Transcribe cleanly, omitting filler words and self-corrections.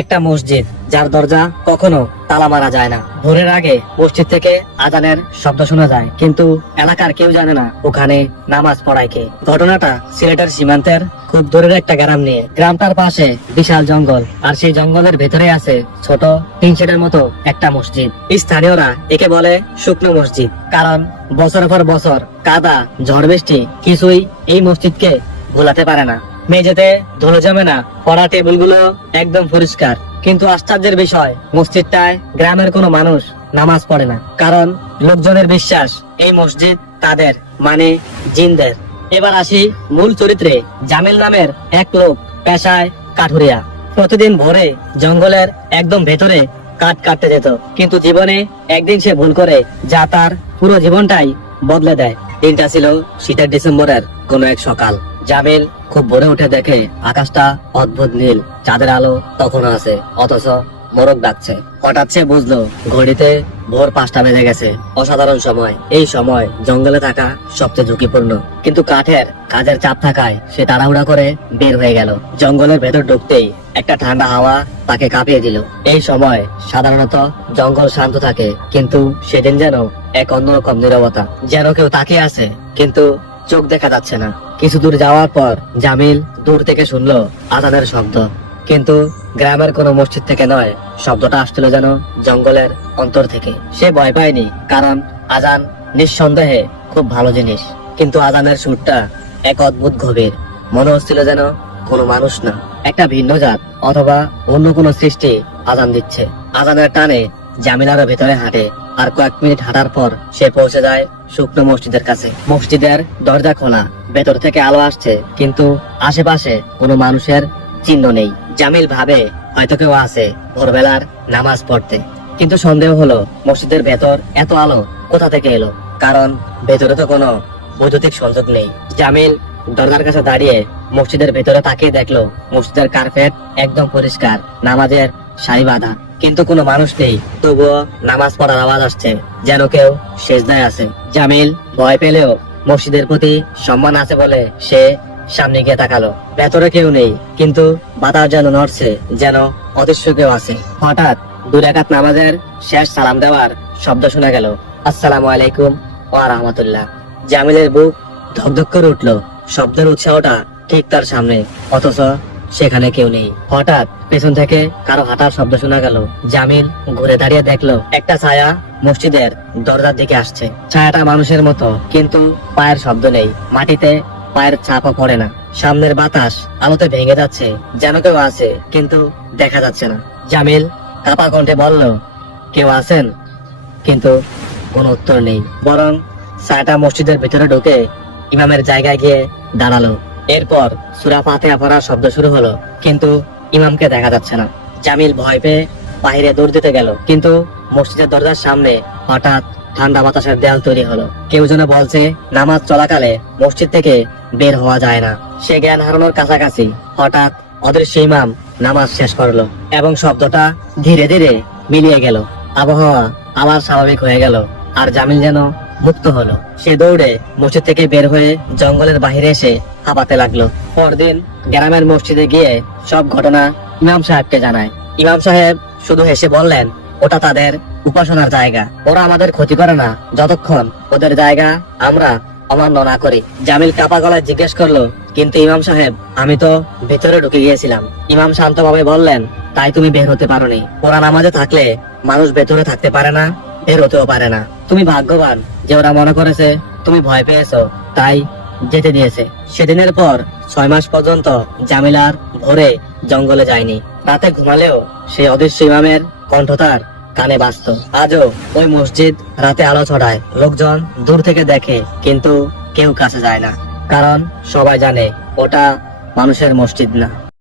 একটা মসজিদ যার দরজা কখনো তালা মারা যায় না। ভোরের আগে মসজিদ থেকে আজানের শব্দ শোনা যায়, কিন্তু এলাকার কেউ জানে না ওখানে নামাজ পড়ায় কে। ঘটনাটা সিলেটের সীমান্তের খুব দূরের একটা গ্রাম নিয়ে। গ্রামটার পাশে বিশাল জঙ্গল, আর সেই জঙ্গলের ভেতরে আছে ছোট টিন শেডের মতো একটা মসজিদ। স্থানীয়রা একে বলে শুকনো মসজিদ, কারণ বছরের পর বছর কাদা, ঝড় বৃষ্টি কিছুই এই মসজিদকে ভোলাতে পারে না। মেঝেতে ধুলো জমে না, পড়া টেবিলগুলো একদম পরিষ্কার। কিন্তু আশ্চর্যের বিষয়, মসজিদটায় গ্রামের কোনো মানুষ নামাজ পড়ে না, কারণ লোকজনের বিশ্বাস এই মসজিদ তাদের, মানে জিনদের। এবার আসি মূল চরিত্রে। জামিল নামের এক লোক, পেশায় কাঠুরিয়া। প্রতিদিন ভোরে জঙ্গলের একদম ভেতরে কাঠ কাটতে যেত, কিন্তু জীবনে একদিন সে ভুল করে, যা তার পুরো জীবনটাই বদলে দেয়। দিনটা ছিল শীতের ডিসেম্বরের কোনো এক সকাল। জামিল খুব ভোরে উঠে দেখে আকাশটা অদ্ভুত নীল, চাঁদের আলো তখনও আছে, অথচ মোরগ ডাকছে। হঠাৎ সে বুঝলো ঘড়িতে ভোর 5টা বেজে গেছে। অসাধারণ সময়। এই সময় জঙ্গলে থাকা সবচেয়ে ঝুঁকিপূর্ণ, কিন্তু কাঠের কাজের চাপ থাকায় সে তাড়াহুড়া করে বের হয়ে গেল। জঙ্গলের ভেতর ঢুকতেই একটা ঠান্ডা হাওয়া তাকে কাঁপিয়ে দিল। এই সময় সাধারণত জঙ্গল শান্ত থাকে, কিন্তু সেদিন যেন এক অন্যরকম নীরবতা, যেন কেউ তাকিয়ে আছে কিন্তু চোখ দেখা যাচ্ছে না। কিছু দূর যাওয়ার পর জামিল দূর থেকে শুনলো আজানের শব্দ, কিন্তু গ্রামের কোনো মসজিদ থেকে নয়। শব্দটা আসছিল যেন জঙ্গলের অন্তর থেকে। সে ভয় পায়নি, কারণ আজান নিঃসন্দেহে খুব ভালো জিনিস, কিন্তু আজানের সুরটা এক অদ্ভুত গভীর। মনে হচ্ছিল যেন কোনো মানুষ না, একটা ভিন্ন জাত অথবা অন্য কোনো সৃষ্টি আজান দিচ্ছে। আজানের টানে জামিল আরো ভেতরে হাঁটে, আর কয়েক মিনিট হাঁটার পর সে পৌঁছে যায় শুকনো মসজিদের কাছে। মসজিদের দরজা খোলা, ভেতর থেকে আলো আসছে, কিন্তু আশেপাশে কোনো মানুষের চিহ্ন নেই। জামিল ভাবে হয়তো কেউ আছে ভোরবেলার নামাজ পড়তে, কিন্তু সন্দেহ হলো মসজিদের ভেতর এত আলো কোথা থেকে এলো, কারণ ভেতরে তো কোনো বৈদ্যুতিক সংযোগ নেই। জামিল দরজার কাছে দাঁড়িয়ে মসজিদের ভেতরে তাকিয়ে দেখলো মসজিদের কার্পেট একদম পরিষ্কার, নামাজের সারি বাঁধা, কিন্তু কোনো মানুষ নেই। তবুও নামাজ পড়ার আওয়াজ আসছে, যেন কেউ সেজদায় আছে। জামিল ভয় পেলেও মসজিদের প্রতি সম্মান আছে বলে সে সামনে গিয়ে তাকালো। ভেতরে কেউ নেই, কিন্তু বাতাস যেন নড়ছে, যেন অদৃশ্য কেউ আছে। হঠাৎ 2 রাকাত নামাজের শেষ সালাম দেওয়ার শব্দ শোনা গেল, আসসালামু আলাইকুম ওয়া রাহমাতুল্লাহ। জামিলের বুক ধকধক করে উঠলো। শব্দের উৎসাহটা ঠিক তার সামনে, অথচ সেখানে কেউ নেই। হঠাৎ পেছন থেকে কারো হাঁটার শব্দ শোনা গেল। জামিল ঘুরে দাঁড়িয়ে দেখলো একটা ছায়া মসজিদের দরজার দিকে আসছে। ছায়াটা মানুষের মতো, কিন্তু পায়ের শব্দ নেই, মাটিতে পায়ের ছাপও পড়ে না। সামনের বাতাস আলোতে ভেঙে যাচ্ছে, যেন কেউ আছে কিন্তু দেখা যাচ্ছে না। জামিল কাঁপা কণ্ঠে বলল, কেউ আছেন? কিন্তু কোনো উত্তর নেই। বরং ছায়াটা মসজিদের ভিতরে ঢুকে ইমামের জায়গায় গিয়ে দাঁড়ালো। এরপর সূরা ফাতিহা পড়ার শব্দ শুরু হলো, কিন্তু ইমামকে দেখা যাচ্ছে না। জামিল ভয় পেয়ে বাইরে দৌড় দিতে গেল, কিন্তু মসজিদের দরজার সামনে হঠাৎ ঠান্ডা বাতাসের দেয়াল তৈরি হলো। কেউ যেন বলছে নামাজ চলাকালে মসজিদ থেকে বের হওয়া যায় না। সে জ্ঞান হারানোর কাছাকাছি। হঠাৎ অদৃশ্য ইমাম নামাজ শেষ করলো, এবং শব্দটা ধীরে ধীরে মিলিয়ে গেল। আবহাওয়া আবার স্বাভাবিক হয়ে গেল, আর জামিল যেন মুক্ত হলো। সে দৌড়ে মসজিদ থেকে বের হয়ে জঙ্গলের বাহিরে এসে হাঁপাতে লাগলো। পরদিন গ্রামের মসজিদে গিয়ে সব ঘটনা ইমাম সাহেবকে জানায়। ইমাম সাহেব শুধু হেসে বললেন, ওটা তাদের উপাসনার জায়গা, ওরা আমাদের ক্ষতি করে না যতক্ষণ ওদের জায়গা আমরা অমান্য না করি। জামিল কাপা গলায় জিজ্ঞেস করলো, কিন্তু ইমাম সাহেব, আমি তো ভেতরে ঢুকে গিয়েছিলাম। ইমাম শান্তভাবে বললেন, তাই তুমি বের হতে পারোনি। ওরা নামাজে থাকলে মানুষ ভেতরে থাকতে পারে না, বের হতেও পারে না। তুমি ভাগ্যবান যে ওরা মনে করেছে তুমি ভয় পেয়েছো, তাই যেতে দিয়েছে। সেদিনের পর 6 মাস পর্যন্ত জামিল আর ভোরে জঙ্গলে যায়নি। রাতে ঘুমালেও সেই অদৃশ্য ইমামের কণ্ঠ তার কানে বাজতো। আজও ওই মসজিদ রাতে আলো ছড়ায়, লোকজন দূর থেকে দেখে, কিন্তু কেউ কাছে যায় না, কারণ সবাই জানে ওটা মানুষের মসজিদ না।